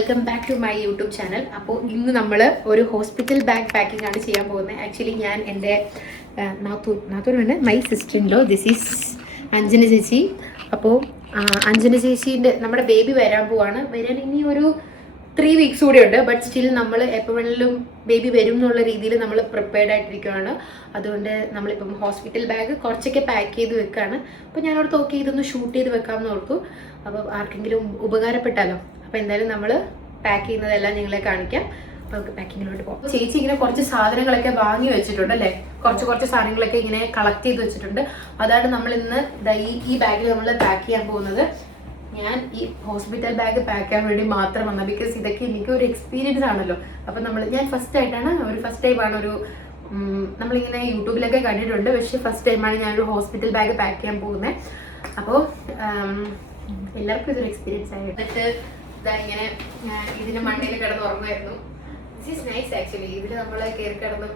Welcome back to my YouTube channel. അപ്പോൾ ഇന്ന് നമ്മൾ ഒരു ഹോസ്പിറ്റൽ ബാഗ് പാക്കിംഗ് ആണ് ചെയ്യാൻ പോകുന്നത്. ആക്ച്വലി ഞാൻ എൻ്റെ നാത്തൂനാണ്, my sister in law. This is Anjana ചേച്ചി. അപ്പോൾ അഞ്ജന ചേച്ചീൻ്റെ നമ്മുടെ ബേബി വരാൻ ഇനി ഒരു 3 weeks കൂടെ ഉണ്ട്. ബട്ട് സ്റ്റിൽ നമ്മൾ എപ്പോൾ വേണമെങ്കിലും ബേബി വരും എന്നുള്ള രീതിയിൽ നമ്മൾ പ്രിപ്പയർഡ് ആയിട്ടിരിക്കുകയാണ്. അതുകൊണ്ട് നമ്മളിപ്പം ഹോസ്പിറ്റൽ ബാഗ് കുറച്ചൊക്കെ പാക്ക് ചെയ്ത് വെക്കുകയാണ്. അപ്പോൾ ഞാനവിടെ നോക്കി ഇതൊന്ന് ഷൂട്ട് ചെയ്ത് വെക്കാമെന്ന് ഓർത്തു. അപ്പോൾ ആർക്കെങ്കിലും ഉപകാരപ്പെട്ടാലോ. അപ്പോൾ എന്തായാലും നമ്മൾ പാക്ക് ചെയ്യുന്നതെല്ലാം നിങ്ങളെ കാണിക്കാം. നമുക്ക് പാക്കിങ്ങിലോട്ട് പോകാം. ചേച്ചി ഇങ്ങനെ കുറച്ച് സാധനങ്ങളൊക്കെ വാങ്ങി വെച്ചിട്ടുണ്ട് അല്ലേ, കുറച്ച് സാധനങ്ങളൊക്കെ ഇങ്ങനെ കളക്ട് ചെയ്ത് വെച്ചിട്ടുണ്ട്. അതാണ് നമ്മൾ ഇന്ന് ഈ ബാഗിൽ നമ്മൾ പാക്ക് ചെയ്യാൻ പോകുന്നത്. ഞാൻ ഈ ഹോസ്പിറ്റൽ ബാഗ് പാക്ക് ചെയ്യാൻ വേണ്ടി മാത്രം വന്നത്, ബിക്കോസ് ഇതൊക്കെ എനിക്ക് ഒരു എക്സ്പീരിയൻസ് ആണല്ലോ. അപ്പം ഞാൻ ഫസ്റ്റ് ടൈമാണ് നമ്മളിങ്ങനെ യൂട്യൂബിലൊക്കെ കണ്ടിട്ടുണ്ട്, പക്ഷെ ഫസ്റ്റ് ടൈമാണ് ഞാനൊരു ഹോസ്പിറ്റൽ ബാഗ് പാക്ക് ചെയ്യാൻ പോകുന്നത്. അപ്പോൾ എല്ലാവർക്കും ഇതൊരു എക്സ്പീരിയൻസ് ആയി. എന്നിട്ട് ഇങ്ങനെ ഇതിന്റെ മണ്ടയിൽ കിടന്ന് ഉറങ്ങുമായിരുന്നു. This is nice actually. ഇതിൽ നമ്മൾ കയറി കിടന്ന്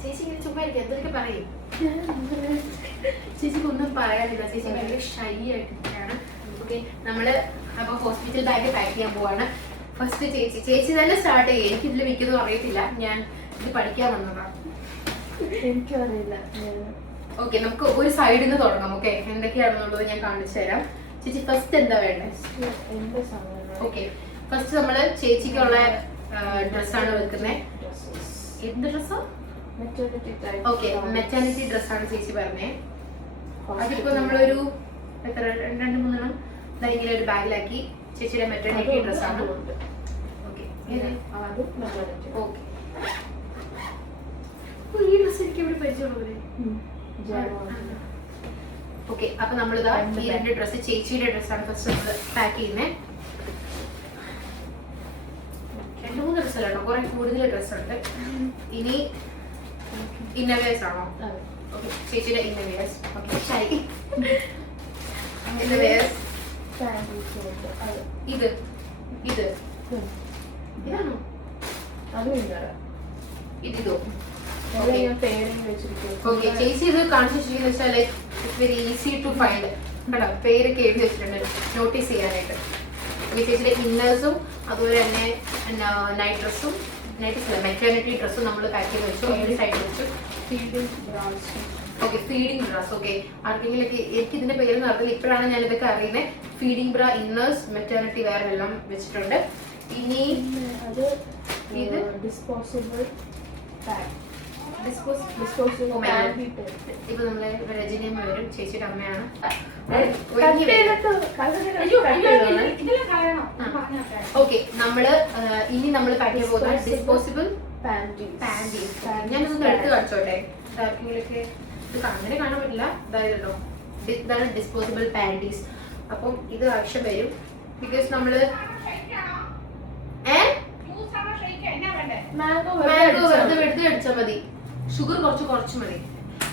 ചേച്ചി ഇങ്ങനെ ചുമ്മാ ഇരിക്കും, എന്തൊക്കെ പറയും. ചേച്ചിക്ക് ഒന്നും പറയാനില്ല, ചേച്ചി ഭയങ്കര ഷൈ ആയിട്ടിരിക്കുകയാണ്. ഓക്കെ, നമ്മള് അപ്പൊ ഹോസ്പിറ്റൽ ബാഗ് പാക്ക് ചെയ്യാൻ പോവാണ്. ഫസ്റ്റ് ചേച്ചി തന്നെ സ്റ്റാർട്ട് ചെയ്യും. എനിക്ക് ഇതിൽ മിക്കതും അറിയത്തില്ല, ഞാൻ ഇത് പഠിക്കാൻ വന്നതാണ്. എനിക്കും അറിയില്ല. ഓക്കെ, നമുക്ക് ഒരു സൈഡിൽ നിന്ന് തുടങ്ങാം. ഓക്കെ, എന്തൊക്കെയാണെന്നുള്ളത് ഞാൻ കാണിച്ചു തരാം. ചേച്ചി ഫസ്റ്റ് എന്താ വേണ്ടത്? ഓക്കെ, ഫസ്റ്റ് നമ്മള് ചേച്ചിക്കുള്ള ഡ്രസ്സാണ് വെക്കുന്നത്. എന്ത് ഡ്രസ്സാ? ഓക്കെ, മെറ്റേണിറ്റി ഡ്രസ്സാണ് ചേച്ചി പറഞ്ഞേ. അതിപ്പോ നമ്മളൊരു 2-3 ഇങ്ങനെ ഒരു ബാഗിലാക്കി ചേച്ചിയുടെ മെറ്റേണിറ്റി ഡ്രസ്സാണ്. ഓക്കെ, ഈ ഡ്രസ്സ് എനിക്ക് എവിടെ പരിചയമുള്ളവരെ. ഓക്കെ, അപ്പൊ നമ്മളിതാ ഈ 2 ഡ്രസ്സ്, ചേച്ചിയുടെ ഡ്രസ്സാണ് ഫസ്റ്റ് നമ്മൾ പാക്ക് ചെയ്യുന്നത്. 2-3 ഡ്രസ്സല്ലോ, കുറെ കൂടുതൽ ഡ്രസ്സുണ്ട്. ഇനി ഇന്നവേഴ്സ് ആണോ? ഓക്കെ, ചേച്ചിയുടെ ഇന്നവേഴ്സ്. Okay, shy ഇന്നവേഴ്സ്. ഇതാണോ? ഇതോ? ഓക്കെ, ചേച്ചി ഇത് കാണിച്ചു വെച്ചിരിക്കുന്ന വെച്ചാൽ it's very easy to find. കേട്ടോ, പേരൊക്കെ എഴുതി വെച്ചിട്ടുണ്ട് നോട്ടീസ് ചെയ്യാനായിട്ട്. ഓക്കെ, ചേച്ചിയുടെ ഇന്നേഴ്സും അതുപോലെ തന്നെ നൈറ്റ് ഡ്രസ്സും, മെറ്റേണിറ്റി ഡ്രസ്സും നമ്മൾ പാക്ക് ചെയ്ത് വെച്ചു. ഒരു സൈഡിൽ വെച്ചു. Okay, feeding brass. ഓക്കെ, ആർക്കെങ്കിലും എനിക്ക് ഇതിന്റെ പേര് അറിയില്ല, ഇപ്പോഴാണ് ഞാൻ ഇതൊക്കെ അറിയുന്നത്. ഫീഡിങ് ബ്രാ, ഇന്നേഴ്സ്, മെറ്റേണിറ്റി വെയർ എല്ലാം വെച്ചിട്ടുണ്ട്. ഇനി ഇത് ഡിസ്പോസിബിൾ ഇപ്പൊ നമ്മളെ രജനിയമ്മ വരും, ചേച്ചിയുടെ അമ്മയാണ്. ഓക്കെ, ഇനി നമ്മൾ പാക്ക് ചെയ്യാൻ പോകുന്ന ഡിസ്പോസിബിൾ പാൻറ്റീസ്. ഞാനൊന്ന് എടുത്ത് കാണിച്ചോട്ടെ, ആർക്കെങ്കിലൊക്കെ ഇത് അങ്ങനെ കാണാൻ പറ്റില്ല. ഇതായതല്ലോ, ഇതാണ് ഡിസ്പോസിബിൾ പാൻറ്റീസ്. അപ്പം ഇത് ആവശ്യം വരും, ബിക്കോസ് നമ്മള് മാംഗോ വെറുതെ അടിച്ചാൽ മതി, ഷുഗർ കുറച്ച് മതി.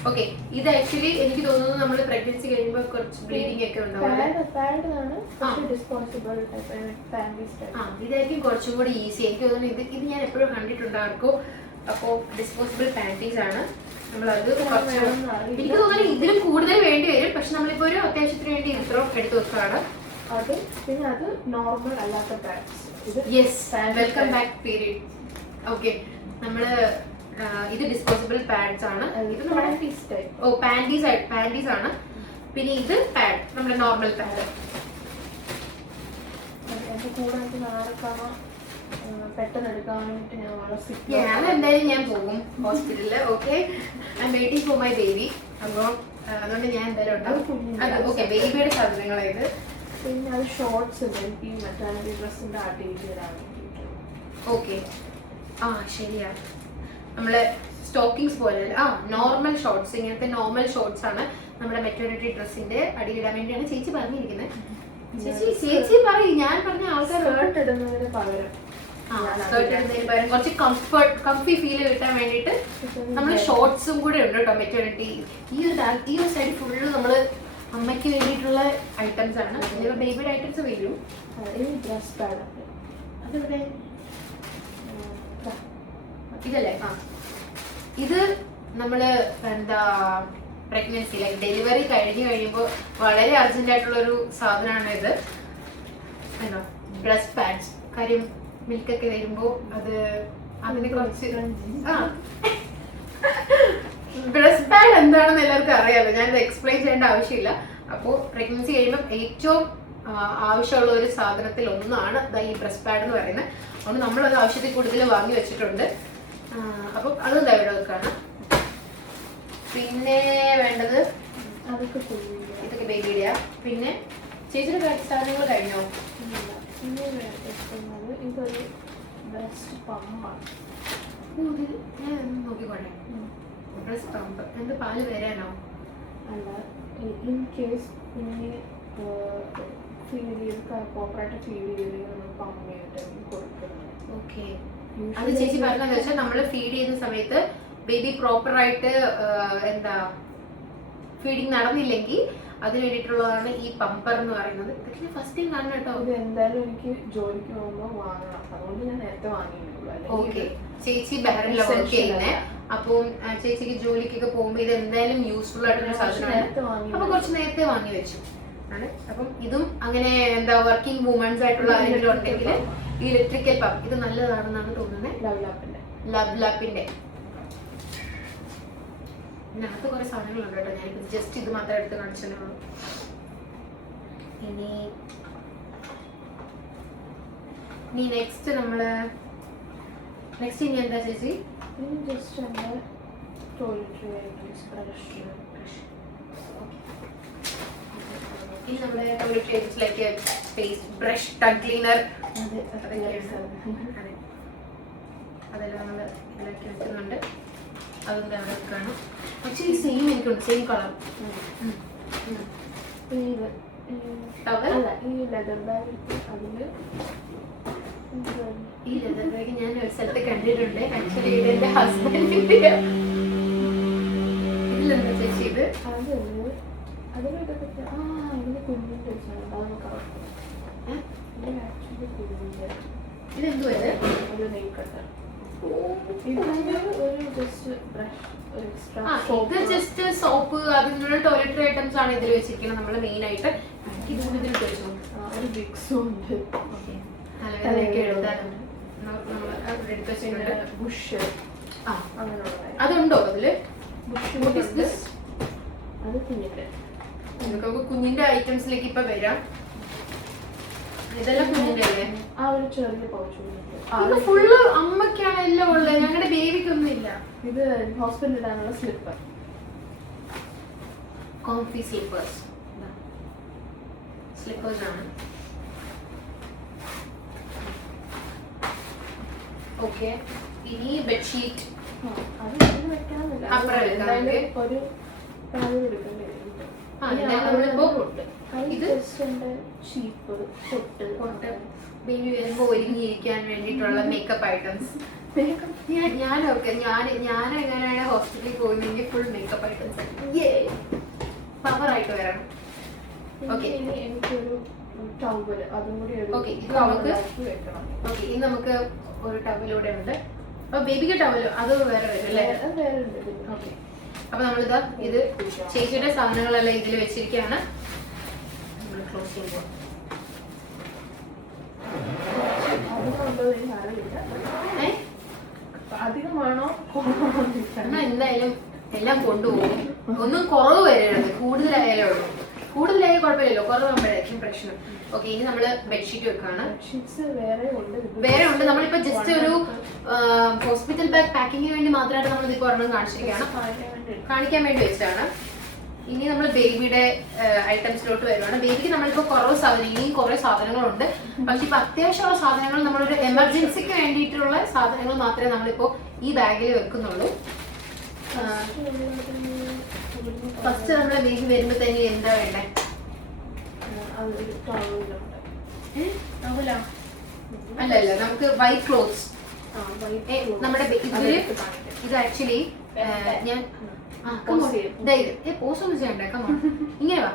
ഓക്കെ, ഇത് ആക്ച്വലി എനിക്ക് തോന്നുന്നു നമ്മൾ പ്രഗ്നൻസി കഴിയുമ്പോൾ കുറച്ച് ബ്ലീഡിംഗ് ഒക്കെ ഉണ്ടാവും. ഇതായിരിക്കും കുറച്ചും കൂടി ഈസി. എനിക്ക് തോന്നുന്നു ഇത് ഞാൻ എപ്പോഴും കണ്ടിട്ടുണ്ടായിരിക്കും. അപ്പോൾ ഡിസ്പോസിബിൾ പാൻറ്റീസ് ആണ് നമ്മളത്. എനിക്ക് തോന്നുന്നു ഇതിലും കൂടുതൽ വേണ്ടി വരും, പക്ഷെ നമ്മളിപ്പോ ഒരു അത്യാവശ്യത്തിന് വേണ്ടി ഇത്രയും എടുത്ത് വെക്കാണ്. പിന്നെ അത് നോർമൽ അല്ലാത്ത pans. Yes, welcome back period. Okay, നമ്മള് ഇത് ഡിസ്പോസിബിൾ പാഡ്സ് ആണ്. ഇത് പാൻറ്റീസ് ആണ്. പിന്നെ ഇത് പാഡ്, നമ്മുടെ നോർമൽ പാഡ്. അതെന്തായാലും ഞാൻ പോകും ഹോസ്പിറ്റലില്. Okay, I M waiting for my baby. അപ്പോൾ അതുകൊണ്ട് ഞാൻ എന്തായാലും ഉണ്ടാവും. ഓക്കെ, ബേബിയുടെ സാധനങ്ങളായത്. പിന്നെ അത് ഷോർട്സ് മെറ്റേണിറ്റി ഡ്രസ്സിന്റെ ആർട്ടിഫിഷ്യലാണ്. ഓക്കെ, ശരിയാ, നമ്മള് സ്റ്റോക്കിങ്സ് പോലെ നോർമൽ ഷോർട്സ്, ഇങ്ങനത്തെ നോർമൽ ഷോർട്സ് ആണ് നമ്മുടെ മെറ്റേണിറ്റി ഡ്രസ്സിന്റെ അടിയിലിടാൻ വേണ്ടിയാണ് ചേച്ചി പറഞ്ഞിരിക്കുന്നത്. ചേച്ചി പറയും, ഞാൻ പറഞ്ഞ ആൾക്കാർ ഷർട്ട് ഇടുന്നതിന് പകരം കുറച്ച് കംഫി ഫീൽ കിട്ടാൻ വേണ്ടിയിട്ട് നമ്മൾ ഷോർട്സും കൂടെ ഉണ്ട് കേട്ടോ. മെറ്റേണിറ്റി ഈ ഒരു സൈഡ് ഫുള്ള് നമ്മള് അമ്മയ്ക്ക് വേണ്ടിയിട്ടുള്ള ഐറ്റംസ് ആണ്. ബേബിയുടെ ഐറ്റംസ് വരും. ഡ്രസ് പാഡ് അതെവിടെ? ഇതല്ലേ? ഇത് നമ്മള് എന്താ പ്രഗ്നൻസി ലൈക്ക് ഡെലിവറി കഴിയുമ്പോൾ വളരെ അർജന്റ് ആയിട്ടുള്ള ഒരു സാധനമാണ് ഇത്. Breast pads. കാര്യം മിൽക്കൊക്കെ വരുമ്പോൾ അതിനെ കുറച്ച് ബ്രസ്റ്റ് പാഡ് എന്താണെന്ന് എല്ലാവർക്കും അറിയാമല്ലോ, ഞാനിത് എക്സ്പ്ലെയിൻ ചെയ്യേണ്ട ആവശ്യമില്ല. അപ്പോൾ പ്രഗ്നൻസി കഴിയുമ്പോൾ ഏറ്റവും ആവശ്യമുള്ള ഒരു സാധനത്തിൽ ഒന്നാണ് ഈ ബ്രസ്റ്റ് പാഡ് എന്ന് പറയുന്നത്. അതുകൊണ്ട് നമ്മളത് ആവശ്യത്തിൽ കൂടുതൽ വാങ്ങി വെച്ചിട്ടുണ്ട്. അപ്പം അതും ഇവിടെ വെക്കാണ്. പിന്നെ വേണ്ടത് ഇതൊക്കെ ബേബിയുടെയാ. പിന്നെ ചേച്ചിയുടെ സാധനങ്ങൾ കഴിഞ്ഞോ? ഇതൊരു ബ്രസ്റ്റ് പമ്പാണ്. ഞാൻ നോക്കിക്കോട്ടെ. ബ്രസ്റ്റ് പമ്പ് എന്ത് പാല് വരാനോ? അല്ല, ഇൻ കേസ് കുഞ്ഞിന് ഫീഡ് ചെയ്ത് പ്രോപ്പറായിട്ട് ഫീഡ് ചെയ്ത് നമ്മൾ പമ്പ് ചെയ്തിട്ട് കൊടുക്കുന്നത്. ഓക്കെ, അത് ചേച്ചി പറഞ്ഞതെന്ന് വെച്ചാൽ നമ്മൾ ഫീഡ് ചെയ്യുന്ന സമയത്ത് ബേബി പ്രോപ്പറായിട്ട് എന്താ ഫീഡിങ് നടന്നില്ലെങ്കിൽ അതിന് വേണ്ടിയിട്ടുള്ളതാണ് ഈ പമ്പർ എന്ന് പറയുന്നത്. ഇതൊക്കെ ഫസ്റ്റ് ടൈം കാണണം കേട്ടോ. ഇത് എന്തായാലും എനിക്ക് ജോലിക്ക് പോകുമ്പോൾ വാങ്ങണം, അതുകൊണ്ട് ഞാൻ നേരത്തെ വാങ്ങിയിട്ടുള്ളൂ. ഓക്കെ, ചേച്ചി ബഹറിനിലാണ് വർക്ക് ചെയ്യുന്നത്. അപ്പം ചേച്ചിക്ക് ജോലിക്കൊക്കെ പോകുമ്പോൾ ഇത് എന്തായാലും യൂസ്ഫുൾ ആയിട്ടുള്ള സാധനമാണ്. അപ്പൊ കുറച്ച് നേരത്തെ വാങ്ങി വെച്ചു ആണ്. അപ്പം ഇതും അങ്ങനെ എന്താ വർക്കിംഗ് വുമൺസ് ആയിട്ടുള്ള ആരെങ്കിലും ഉണ്ടെങ്കിൽ ഈ ഇലക്ട്രിക്കൽ പമ്പ് ഇത് നല്ലതാണെന്നാണ് തോന്നുന്നത്. ലവ്ലാപ്പിന്റെ ഇതിനകത്ത് കുറെ സാധനങ്ങളുണ്ട് കേട്ടോ. ഞാനിപ്പോ ജസ്റ്റ് ഇത് മാത്രം എടുത്ത് കാണിച്ചേ ഉള്ളൂ. ഇനി നെക്സ്റ്റ് ഇനി എന്താ ചേച്ചി? ജസ്റ്റ് എൻ്റെ ടോയ്ലറ്ററി ഐറ്റംസ്, ബ്രഷ്. ഇനി നമ്മുടെ toiletry items like paste, brush, tongue cleaner, അതെല്ലാം നമ്മൾ ഇതിലൊക്കെ വെക്കുന്നുണ്ട്. അതൊന്നും അവിടെ വെക്കാണ്. ആക്ച്വലി സെയിം എനിക്കുണ്ട്, സെയിം കളർ. ഈ ലെതർ ബാഗ് ഞാൻ ഒരു സ്ഥലത്ത് കണ്ടിട്ടുണ്ട്. ആക്ച്വലി ഇത് എന്റെ ഹസ്ബൻഡിന്റെ. ഇതിലെന്താ ചേച്ചി ഇത്? ഇതെന്തോ ഇത് ജസ്റ്റ് സോപ്പ്, അതിനുള്ള ടോയ്ലറ്ററി ഐറ്റംസ് ആണ് ഇതിൽ വെച്ചിരിക്കുന്നത്. നമ്മൾ മെയിൻ ആയിട്ട് അതുണ്ടോ അതില്? കുഞ്ഞിന്റെ ഐറ്റംസിലേക്ക് ഇപ്പൊ വരാം. ഇതെല്ലാം കുഞ്ഞിന്റെ അല്ലേ? ആ ഒരു ചെറിയ പൗച്ച് ഫുള്ള് അമ്മയ്ക്കാണ് എല്ലാം ഉള്ളത്, ഞങ്ങളുടെ ബേബിക്കൊന്നും ഇല്ല. ഇത് ഹോസ്പിറ്റലിൽ ഇടാനുള്ള സ്ലിപ്പർ, കോംഫി സ്ലിപ്പേഴ്സ് ആണ്. ഓക്കെ, ഇനി ബെഡ്ഷീറ്റ്. അത് വെക്കാന്നില്ല, ഒരു പാല് എടുക്കേണ്ടി വരും. ഇത് ചീപ്പ് പൊട്ട് ബേബി വരുമ്പോ ഒരുങ്ങിയിരിക്കാൻ വേണ്ടിയിട്ടുള്ള മേക്കപ്പ് ഐറ്റംസ്. ഞാൻ എങ്ങനെയാണ് ഹോസ്പിറ്റലിൽ പോകുന്നെങ്കിൽ ഫുൾ മേക്കപ്പ് ഐറ്റംസ് പവർ ആയിട്ട് വരണം. ഓക്കെ, എനിക്കൊരു ടവൽ, അതും കൂടി. ഓക്കെ, ഇത് നമുക്ക് ഇനി നമുക്ക് ഒരു ടവലൂടെ ഉണ്ട്. അപ്പൊ ബേബിക്ക് ടവലോ അത് വേറെ വരും അല്ലേ? ഓക്കെ, അപ്പൊ നമ്മളിതാ ഇത് ചേച്ചിയുടെ സാധനങ്ങളെല്ലാം ഇതിൽ വെച്ചിരിക്കുകയാണ്. നമ്മൾ ക്ലോസ് ചെയ്യുമ്പോൾ അധികമാണോ എന്തായാലും എല്ലാം കൊണ്ടുപോകും. ഒന്നും കുറവ് വരരുത്, കൂടുതലായാലേ ഉള്ളൂ. കൂടുതലായാലും കുഴപ്പമില്ലല്ലോ, കുറവാകുമ്പോഴായിരിക്കും പ്രശ്നം. ഓക്കെ, ഇനി നമ്മള് ബെഡ്ഷീറ്റ് വെക്കാണ്. വേറെ ഉണ്ട്. നമ്മളിപ്പോ ജസ്റ്റ് ഒരു ഹോസ്പിറ്റൽ ബാഗ് പാക്കിങ്ങിന് വേണ്ടി മാത്രമായിട്ട് നമ്മൾ ഇതിപ്പോ ഒരെണ്ണം കാണിക്കാൻ വേണ്ടി വെച്ചതാണ്. ഇനി നമ്മൾ ബേബിയുടെ ഐറ്റംസിലോട്ട് വരുവാണ്. ബേബിക്ക് നമ്മളിപ്പോൾ ഇനിയും കുറേ സാധനങ്ങളുണ്ട്. പക്ഷെ ഇപ്പൊ അത്യാവശ്യമുള്ള സാധനങ്ങൾ നമ്മളൊരു എമർജൻസിക്ക് വേണ്ടിയിട്ടുള്ള സാധനങ്ങൾ മാത്രമേ നമ്മളിപ്പോ ഈ ബാഗിൽ വെക്കുന്നുള്ളൂ. ഫസ്റ്റ് നമ്മളെ ബേബി വരുമ്പോഴത്തേക്ക് എന്താ വേണ്ടേ? അല്ല, നമുക്ക് വൈറ്റ് ക്ലോത്ത്സ്. നമ്മുടെ ഇത് ആക്ച്വലി ഞാൻ പോസ്റ്റ് ഒന്നും ചെയ്യണ്ടേ, ഇങ്ങനെ വാ,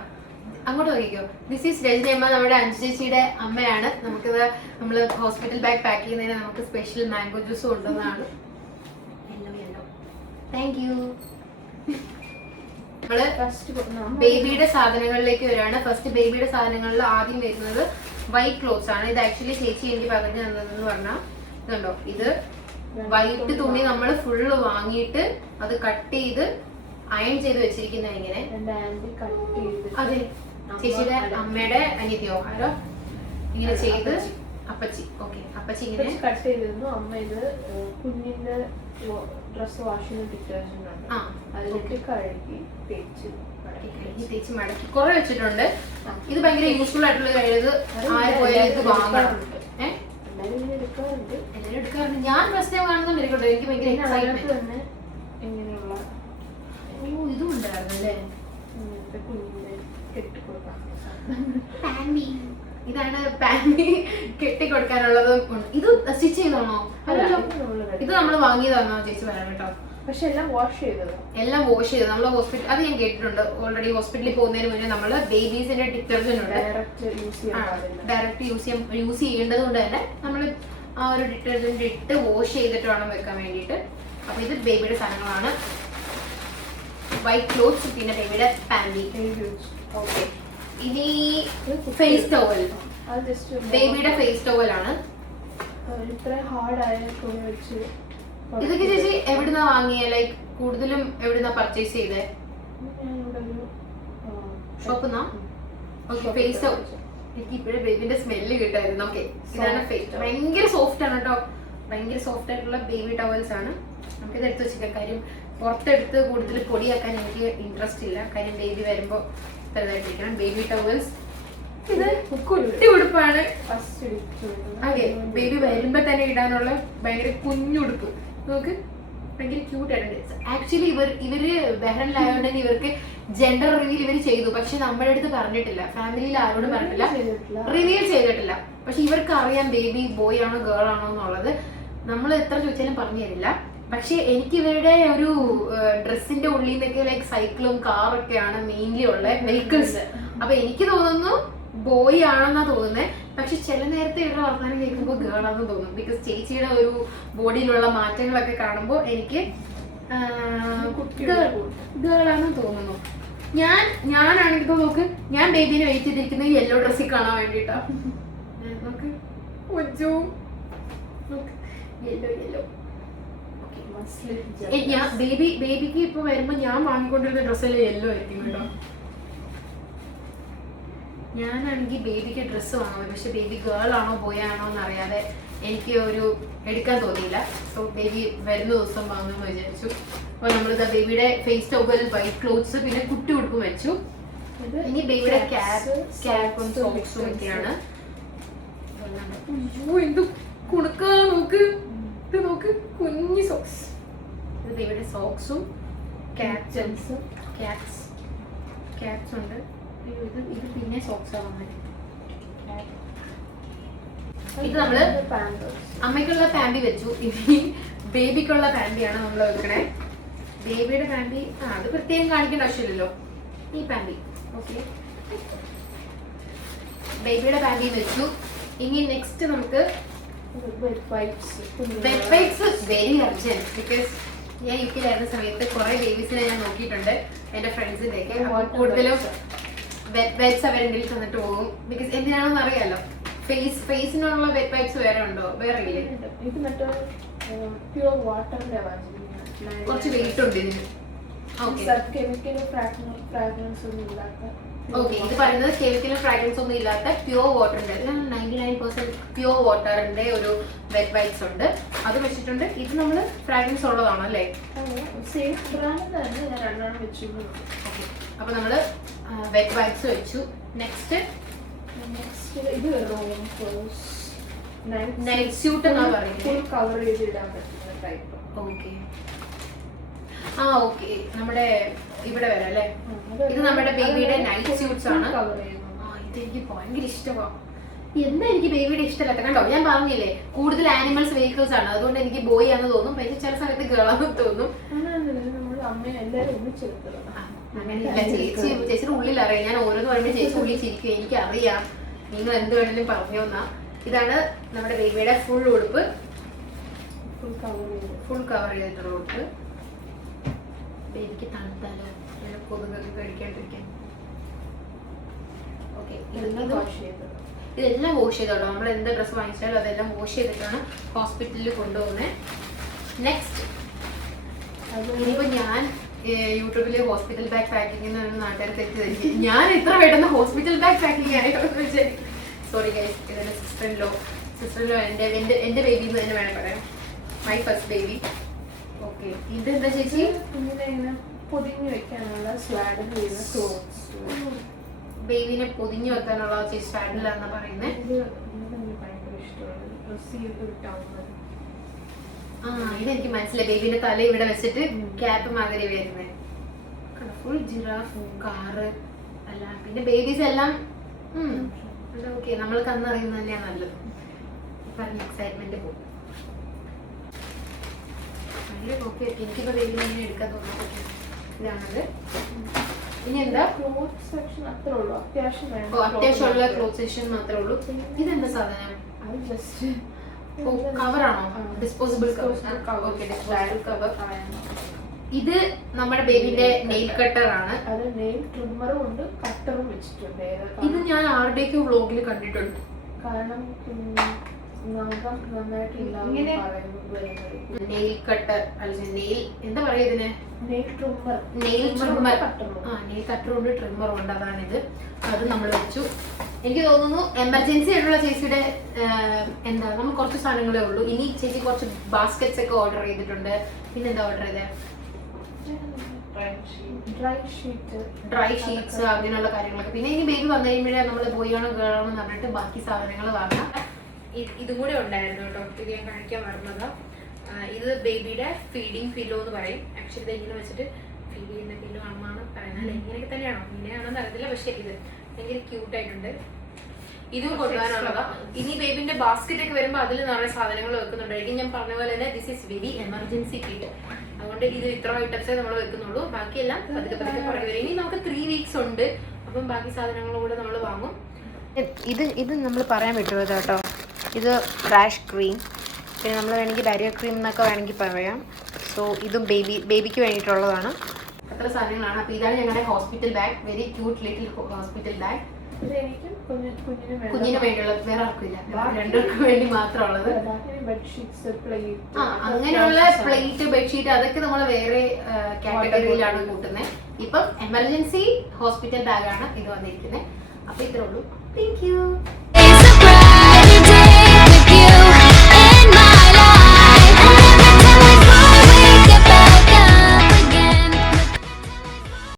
അങ്ങോട്ട് നോക്കിക്കോ. ദിസ് ഈസ് രജനിയമ്മ, നമ്മുടെ അഞ്ചു ചേച്ചിയുടെ അമ്മയാണ്. നമുക്കിത് നമ്മൾ ഹോസ്പിറ്റൽ ബാഗ് പാക്ക് ചെയ്യുന്നതിന് നമുക്ക് സ്പെഷ്യൽ മാംഗോ ജ്യൂസ് കൊണ്ടുവന്നതാണ്. Thank you. നമ്മള് ബേബിയുടെ സാധനങ്ങളിലേക്ക് വരികയാണ്. ഫസ്റ്റ് ബേബിയുടെ സാധനങ്ങളിൽ ആദ്യം വരുന്നത് വൈറ്റ് ക്ലോത്ത്സ് ആണ്. ഇത് ആക്ച്വലി ചേച്ചി എനിക്ക് പറഞ്ഞു തന്നതെന്ന് പറഞ്ഞാൽ ഇതുണ്ടോ, ഇത് വൈറ്റ് തുണി നമ്മൾ ഫുള്ള് വാങ്ങിയിട്ട് അത് കട്ട് ചെയ്ത് അയൺ ചെയ്ത് വെച്ചിരിക്കുന്ന ഇങ്ങനെ. അതെ, ചേച്ചിയുടെ അമ്മയുടെ അനിയത്തിയോ ആരോ ഇങ്ങനെ ചെയ്ത്. അപ്പച്ചി, ഓക്കെ, അപ്പച്ചി ഇങ്ങനെ കട്ട് ചെയ്തിരുന്നു. അമ്മ ഇത് കുഞ്ഞിന്റെ ഡ്രസ് വാഷ് ചെയ്യുന്ന ഡിറ്റർജന്റ് ഉണ്ട്, അതിലേക്ക് കഴുകി തേച്ച് മടക്കി കുറെ വെച്ചിട്ടുണ്ട്. ഇത് ഭയങ്കര യൂസ്ഫുൾ ആയിട്ടുള്ള കഴിയത്. ആര് പോയാലും ഇത് വാങ്ങണം. എല്ലാവരും എടുക്കാറുണ്ട്. ഞാൻ ഫസ്റ്റ് ടൈം കാണുന്നുണ്ട്. എനിക്ക് ഭയങ്കര തന്നെ ഇങ്ങനെയുള്ള ഇതും ഉണ്ടായിരുന്നു അല്ലേ, കുഞ്ഞിന്റെ കെട്ടിക്കൊടുക്കാം. ഇതാണ് പാൻറ്റി കെട്ടിക്കൊടുക്കാനുള്ളത്. ഇത് സ്റ്റിച്ച് ചെയ്താണോ? ഇത് നമ്മൾ വാങ്ങിയതാണോ ചേച്ചി? പറയാം കേട്ടോ. പക്ഷെ എല്ലാം വാഷ് ചെയ്തത്, എല്ലാം വാഷ് ചെയ്തത്. നമ്മൾ ഹോസ്പിറ്റൽ, അത് ഞാൻ കേട്ടിട്ടുണ്ട് ഓൾറെഡി. ഹോസ്പിറ്റലിൽ പോകുന്നതിന് മുന്നേ നമ്മൾ ബേബീസിന്റെ ഡിറ്റർജന്റ് ഉണ്ട്, ഡയറക്റ്റ് യൂസ് ചെയ്യേണ്ടത് കൊണ്ട് തന്നെ നമ്മൾ ആ ഒരു ഡിറ്റർജന്റ് ഇട്ട് വാഷ് ചെയ്തിട്ട് വേണം വെക്കാൻ വേണ്ടിയിട്ട്. അപ്പൊ ഇത് ബേബിയുടെ സാധനങ്ങളാണ്. വൈറ്റ് ക്ലോത്ത്സ്, പിന്നെ ബേബിയുടെ പാൻറ്റി. ഓക്കെ, ഇനി ഫേസ് ടവൽ. ബേബിയുടെ ഫേസ് ടവൽ ആണ്. ഇത്ര ഹാർഡായ തുണി വെച്ച്. ഇതൊക്കെ ചേച്ചി എവിടുന്നാ വാങ്ങിയ? ലൈക്ക് കൂടുതലും എവിടുന്നാ പർച്ചേസ് ചെയ്തേ? ഷോപ്പിന്നാ? Okay, face towel. എനിക്ക് ഇപ്പോഴും ബേബിന്റെ സ്മെല്ല് കിട്ടായിരുന്നു. ഓക്കെ, ഇതാണ് ഫേസ് ടവൽ. ഭയങ്കര സോഫ്റ്റ് ആണ് കേട്ടോ, ഭയങ്കര സോഫ്റ്റ് ആയിട്ടുള്ള ബേബി ടവൽസ് ആണ്. നമുക്കിത് എടുത്ത് വെച്ചിരിക്കാം. കാര്യം പുറത്തെടുത്ത് കൂടുതൽ പൊടിയാക്കാൻ എനിക്ക് ഇൻട്രസ്റ്റ് ഇല്ല. കാര്യം ബേബി വരുമ്പോൾ ചെറുതായിട്ടിരിക്കണം. Baby towels. ഇത് കുട്ടി ഉടുപ്പാണ്. അതെ, ബേബി വരുമ്പോ തന്നെ ഇടാനുള്ള ഭയങ്കര കുഞ്ഞുടുപ്പ്. നോക്ക്, ഭയങ്കര ക്യൂട്ട് ആയിട്ടുണ്ട്. ആക്ച്വലി ഇവര് ബഹ്റൈനിലായതുകൊണ്ട് തന്നെ ഇവർക്ക് ജെൻഡർ റിവീൽ ഇവർ ചെയ്തു. പക്ഷെ നമ്മുടെ അടുത്ത് പറഞ്ഞിട്ടില്ല, ഫാമിലിയിൽ ആരോടും പറഞ്ഞിട്ടില്ല, റിവീൽ ചെയ്തിട്ടില്ല. പക്ഷെ ഇവർക്ക് അറിയാം ബേബി ബോയ് ആണോ ഗേൾ ആണോ എന്നുള്ളത്. നമ്മൾ എത്ര ചോദിച്ചാലും പറഞ്ഞു തരില്ല. പക്ഷെ എനിക്ക് ഇവരുടെ ഒരു ഡ്രസ്സിന്റെ ഉള്ളിൽ നിന്നൊക്കെ ലൈക്ക് സൈക്കിളും കാറൊക്കെയാണ് മെയിൻലി ഉള്ള വെഹിക്കിൾസ്. അപ്പൊ എനിക്ക് തോന്നുന്നു ബോയ് ആണെന്നാ തോന്നുന്നത്. പക്ഷെ ചില നേരത്തെ ഇവരുടെ വർത്തമാനം കേൾക്കുമ്പോൾ ഗേൾ ആണെന്ന് തോന്നും. ബിക്കോസ് ചേച്ചിയുടെ ഒരു ബോഡിയിലുള്ള മാറ്റങ്ങളൊക്കെ കാണുമ്പോൾ എനിക്ക് ഗേൾ ആണെന്ന് തോന്നുന്നു. ഞാനാണെങ്കിൽ നോക്ക്, ഞാൻ ബേബിനെ വെയിറ്റ് ചെയ്തിരിക്കുന്നത് യെല്ലോ ഡ്രസ്സിൽ കാണാൻ വേണ്ടിട്ടാ. നോക്ക്, യെല്ലോ. ബേബിക്ക് ഇപ്പൊ വരുമ്പോ ഞാൻ വാങ്ങിക്കൊണ്ടിരുന്ന ഡ്രസ്സല്ലേ യെല്ലോ ആയിരിക്കും കേട്ടോ. ഞാനാണെങ്കിൽ ബേബിക്ക് ഡ്രസ്സ് വാങ്ങുന്നത്, പക്ഷെ ബേബി ഗേൾ ആണോ ബോയ് ആണോ എന്നറിയാതെ എനിക്ക് ഒരു എടുക്കാൻ തോന്നിയില്ല. സോ ബേബി വരുന്ന ദിവസം വാങ്ങുമെന്ന് വിചാരിച്ചു. അപ്പൊ നമ്മളിതാ ബേബിയുടെ ഫേസ് ടവൽ, വൈറ്റ് ക്ലോത്ത്സ്, പിന്നെ കുട്ടി ഉടുപ്പും വെച്ചു. ഇനി ബേബിയുടെ ക്യാപ്പും സോക്സും ഒക്കെയാണ്. എന്ത് കുണുക്കാ നോക്ക്, ഇത് നോക്ക്, കുഞ്ഞി സോക്സ്. ഇത് ബേബിയുടെ സോക്സും ക്യാപ്സും ഉണ്ട്. ഇത് പിന്നെ സോക്സ് ആണ്. ഇത് നമ്മള് അമ്മയ്ക്കുള്ള പാൻറ്റി വെച്ചു. ഇനി ബേബിക്കുള്ള പാൻറ്റിയാണ് നമ്മൾ വെക്കണേ. ബേബിയുടെ പാൻറ്റി അത് പ്രത്യേകം കാണിക്കേണ്ട ആവശ്യമില്ലല്ലോ. ഈ പാൻറ്റി ഓക്കെ, ബേബിയുടെ പാൻറ്റി വെച്ചു. ഇനി നെക്സ്റ്റ് നമുക്ക് wet wipes. Very urgent. Because ഞാൻ യുകെയിലായിരുന്ന സമയത്ത് കുറെ ബേബീസിനെ ഞാൻ നോക്കിയിട്ടുണ്ട്, എന്റെ ഫ്രണ്ട്സിന്റെ ഒക്കെ. കൂടുതലും വെറ്റ് വൈപ്സ് അവരെന്റെ തന്നിട്ട് പോകും. ബിക്കോസ് എന്തിനാണെന്ന് അറിയാലോ. ഫേസിനുള്ള വെറ്റ് വൈപ്സ് വേറെ ഉണ്ടോ? വേറെ ഇല്ലേ? ഇത് മറ്റേ പ്യൂർ വാട്ടറിന്റെ കുറച്ച് വെയിറ്റ് ഉണ്ട് ഇതിന്. ഓക്കെ, ഇത് പറയുന്നത് കെമിക്കലും ഫ്രാഗ്രൻസ് ഒന്നും ഇല്ലാത്ത പ്യൂർ വാട്ടറിന്റെ 99% പ്യൂർ വാട്ടറിന്റെ ഒരു വെറ്റ് വൈപ്സ് ഉണ്ട്. അത് വെച്ചിട്ടുണ്ട്. ഇത് നമ്മള് ഫ്രാഗ്രൻസ് ഉള്ളതാണോ അല്ലേ? സെയിം ബ്രാൻഡ് തന്നെ ഞാൻ രണ്ടെണ്ണം വെച്ചു. ഓക്കെ, അപ്പൊ നമ്മള് വെറ്റ് വൈപ്സ് വെച്ചു. നെക്സ്റ്റ് ഇത് നൈറ്റ് സ്യൂട്ട് എന്നാ പറയുന്നത്. കവർ ചെയ്ത് ഇടാൻ പറ്റുന്ന ടൈപ്പ്. ഓക്കെ, ഓക്കെ, നമ്മുടെ ഇവിടെ വരാം അല്ലേ. ഇത് നമ്മുടെ ബേബിയുടെ നൈറ്റ് സ്യൂട്ട്സ് ആണ്. ഇത് എനിക്ക് ഭയങ്കര ഇഷ്ടമാണ്. എന്താ എനിക്ക് ബേബിയുടെ ഇഷ്ടമല്ലാത്ത? കണ്ടോ, ഞാൻ പറഞ്ഞില്ലേ കൂടുതൽ ആനിമൽസ് വെഹിക്കിൾസ് ആണ്, അതുകൊണ്ട് എനിക്ക് ബോയ് ആണെന്ന് തോന്നും. പക്ഷേ ചില സമയത്ത് ഗേളാന്ന് തോന്നും. അങ്ങനെയില്ല, ചേച്ചിയുടെ ഉള്ളിൽ അറിയാം. ഞാൻ ഓരോന്ന് പറയുമ്പോൾ ചേച്ചി ഉള്ളിൽ ചിരിക്കും. എനിക്ക് അറിയാം, നിങ്ങൾ എന്ത് വേണമെങ്കിലും പറഞ്ഞോന്നാ. ഇതാണ് നമ്മുടെ ബേബിയുടെ ഫുൾ ഉടുപ്പ്, ഫുൾ കവർ ചെയ്തിട്ടുള്ള ഉടുപ്പ്. ബേബിക്ക് തണുത്താലോ, കൊതുകൊക്കെ കഴിക്കാണ്ടിരിക്കാൻ. ഓക്കെ, ഇതെല്ലാം വാഷ് ചെയ്തോളൂ. നമ്മൾ എന്ത് ഡ്രസ്സ് വാങ്ങിച്ചാലും അതെല്ലാം വാഷ് ചെയ്തിട്ടാണ് ഹോസ്പിറ്റലിൽ കൊണ്ടുപോകുന്നത്. നെക്സ്റ്റ് ഇനിയിപ്പോൾ ഞാൻ യൂട്യൂബിൽ ഹോസ്പിറ്റൽ ബാഗ് പാക്കിംഗ് എന്ന് നാട്ടുകാർ തെറ്റിദ്ധരിക്കും. ഞാൻ ഇത്ര പെട്ടെന്ന് ഹോസ്പിറ്റൽ ബാഗ് പാക്കിംഗ് ആയിട്ടൊന്ന് വിചാരിക്കും. സോറി ഗൈസ്, ഇതെൻ്റെ സിസ്റ്ററിലോ എൻ്റെ ബേബി എന്ന് തന്നെ വേണം പറയാം. My first baby. ഓക്കെ, ഇതെന്താ ചേച്ചി? ഇങ്ങനെ പൊതിഞ്ഞു വെക്കാനുള്ള സ്വാഡൻ ചെയ്യുന്ന ക്ലോത്ത്സ്. ബേബിനെ പൊതിഞ്ഞു വെക്കാനുള്ള ചേച്ചി സ്വാഡിലാണെന്ന് പറയുന്നത്. ഇത് എനിക്ക് ഭയങ്കര ഇഷ്ടമാണ്. ഡ്രസ് ചെയ്തിട്ടാവുന്നത്. ആ, ഇതെനിക്ക് മനസ്സിലായി. ബേബിന്റെ തല ഇവിടെ വെച്ചിട്ട് ക്യാപ്പ് മാതിരി വരുന്നത്. ഫുൾ ജിറാഫ് കാറ് അല്ല, പിന്നെ ബേബീസ് എല്ലാം ഓക്കെ. നമ്മൾക്ക് അന്ന് അറിയുന്നത് തന്നെയാണ് നല്ലത്. പറഞ്ഞ എക്സൈറ്റ്മെന്റ് പോകും. ഓക്കെ, എനിക്കിപ്പോ ബേബിനെ ഇങ്ങനെ എടുക്കാൻ തോന്നുന്നു. ഇതാണത്. ഇനി എന്താ? ക്ലോത്ത് സെക്ഷൻ അത്രേ ഉള്ളൂ. അത്യാവശ്യം വേണം. അത്യാവശ്യമുള്ള ക്ലോത്ത് സെക്ഷൻ മാത്രമേ ഉള്ളൂ. ഇതെന്താ സാധനം? അത് ജസ്റ്റ് കവറാണോ? Disposable cover. ഇത് നമ്മുടെ ബേബിന്റെ നെയിൽ കട്ടർ ആണ്. അത് നെയിൽ ട്രിമ്മറും ഉണ്ട്, കട്ടറും വെച്ചിട്ടുണ്ട്. ഇത് ഞാൻ ആരുടെയൊക്കെ വ്ളോഗിൽ കണ്ടിട്ടുണ്ട്. കാരണം നഖം നന്നായിട്ട് ഇങ്ങനെ നെയിൽ കട്ടർ അല്ലെങ്കിൽ നെയിൽ എന്താ പറയാ ഇതിന്? Nail trimmer. Nail trimmer. കട്ടറും. ആ, നെയിൽ കട്ടറും ഉണ്ട്, ട്രിമ്മറും ഉണ്ട്. അതാണിത്. അത് നമ്മൾ വെച്ചു. എനിക്ക് തോന്നുന്നു എമർജൻസി ആയിട്ടുള്ള ചേച്ചിയുടെ എന്താ, നമ്മൾ കുറച്ച് സാധനങ്ങളേ ഉള്ളൂ. ഇനി ചേച്ചി കുറച്ച് ബാസ്കറ്റ്സ് ഒക്കെ ഓർഡർ ചെയ്തിട്ടുണ്ട്. പിന്നെന്താ ഓർഡർ ചെയ്തേ? ഡ്രൈ ഷീറ്റ്സ് അങ്ങനെയുള്ള കാര്യങ്ങളൊക്കെ. പിന്നെ ഇനി ബേബി വന്നു കഴിയുമ്പോഴേ നമ്മൾ പോയാണോ കേളാണെന്ന് പറഞ്ഞിട്ട് ബാക്കി സാധനങ്ങൾ വാങ്ങാം. ഇതും കൂടെ ഉണ്ടായിരുന്നു കേട്ടോ. ഇത് ഞാൻ കാണിക്കാൻ മറന്നതാ. ഇത് ബേബിയുടെ ഫീഡിങ് പില്ലോ എന്ന് പറയും. ആക്ച്വലി ഇത് ഇങ്ങനെ വെച്ചിട്ട് ഫീഡ് ചെയ്യുന്ന പില്ലോ ആണെന്നാണ് പറയുന്നത്. ഇങ്ങനെയൊക്കെ തന്നെയാണോ ഇങ്ങനെയാണെന്ന് അറിയത്തില്ല. പക്ഷെ ഇത് ഭയങ്കര ക്യൂട്ടായിട്ടുണ്ട്. ഇതും കൊണ്ടുപോകാനുള്ളതാ. ഇനി ബേബിന്റെ ബാസ്ക്കറ്റ് ഒക്കെ വരുമ്പോൾ അതിൽ നിറയെ സാധനങ്ങൾ വെക്കുന്നുണ്ടായിരിക്കും. ഞാൻ പറഞ്ഞ പോലെ തന്നെ this is very emergency kit. അതുകൊണ്ട് ഇത് ഇത്ര ഐറ്റംസേ നമ്മൾ വെക്കുന്നുള്ളൂ. ബാക്കിയെല്ലാം പതുക്കെ പുറകെ വരും. ഇനി നമുക്ക് 3 weeks ഉണ്ട്. അപ്പം ബാക്കി സാധനങ്ങളും കൂടെ നമ്മൾ വാങ്ങും. ഇത് നമ്മൾ പറയാൻ പറ്റുമോ കേട്ടോ? ഇത് ഫ്ലാഷ് ക്രീം. പിന്നെ നമ്മൾ വേണമെങ്കിൽ ബാരിയർ ക്രീം എന്നൊക്കെ വേണമെങ്കിൽ പറയാം. സോ ഇതും ബേബിക്ക് വേണ്ടിയിട്ടുള്ളതാണ്. അത്ര സാധനങ്ങളാണ്. അപ്പോൾ ഇതാണ് ഞങ്ങളുടെ hospital bag. Very cute little hospital bag. കുഞ്ഞിന് വേണ്ടിയുള്ള, വേറെ ആർക്കില്ല, രണ്ടുപേർക്ക് വേണ്ടി മാത്രമുള്ളത്. അങ്ങനെയുള്ള പ്ലേറ്റ്, ബെഡ്ഷീറ്റ് അതൊക്കെ നമ്മൾ വേറെ കാറ്റഗറിയിലാണ് കൂട്ടുന്നത്. ഇപ്പം എമർജൻസി ഹോസ്പിറ്റൽ ബാഗാണ് ഇത് വന്നിരിക്കുന്നത്. അപ്പൊ ഇത്രേ ഉള്ളൂ. Thank you.